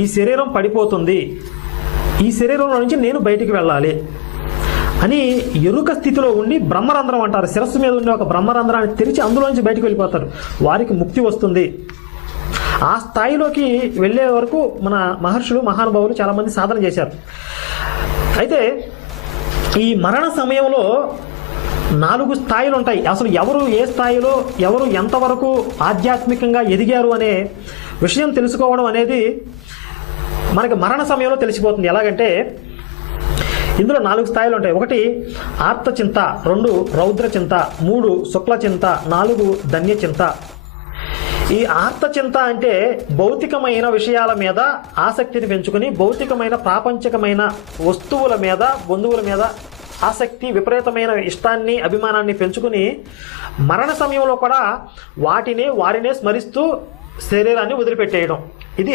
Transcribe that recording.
ఈ శరీరం పడిపోతుంది, ఈ శరీరంలో నుంచి నేను బయటికి వెళ్ళాలి అని ఎరుక స్థితిలో ఉండి బ్రహ్మరంధ్రం అంటారు, శిరస్సు మీద ఉండే ఒక బ్రహ్మరంధ్రాన్ని తెరిచి అందులోంచి బయటకు వెళ్ళిపోతారు. వారికి ముక్తి వస్తుంది. ఆ స్థాయిలోకి వెళ్ళే వరకు మన మహర్షులు మహానుభావులు చాలామంది సాధన చేశారు. అయితే ఈ మరణ సమయంలో 4 స్థాయిలు ఉంటాయి. అసలు ఎవరు ఏ స్థాయిలో, ఎవరు ఎంతవరకు ఆధ్యాత్మికంగా ఎదిగారు అనే విషయం తెలుసుకోవడం అనేది మనకి మరణ సమయంలో తెలిసిపోతుంది. ఎలాగంటే ఇందులో 4 స్థాయిలు ఉంటాయి. 1 ఆర్తచింత, 2 రౌద్రచింత, 3 శుక్లచింత, 4 ధన్యచింత. ఈ ఆర్తచింత అంటే భౌతికమైన విషయాల మీద ఆసక్తిని పెంచుకుని, భౌతికమైన ప్రాపంచికమైన వస్తువుల మీద, బంధువుల మీద ఆసక్తి, విపరీతమైన ఇష్టాన్ని, అభిమానాన్ని పెంచుకుని మరణ సమయంలో కూడా వారినే స్మరిస్తూ శరీరాన్ని వదిలిపెట్టేయడం.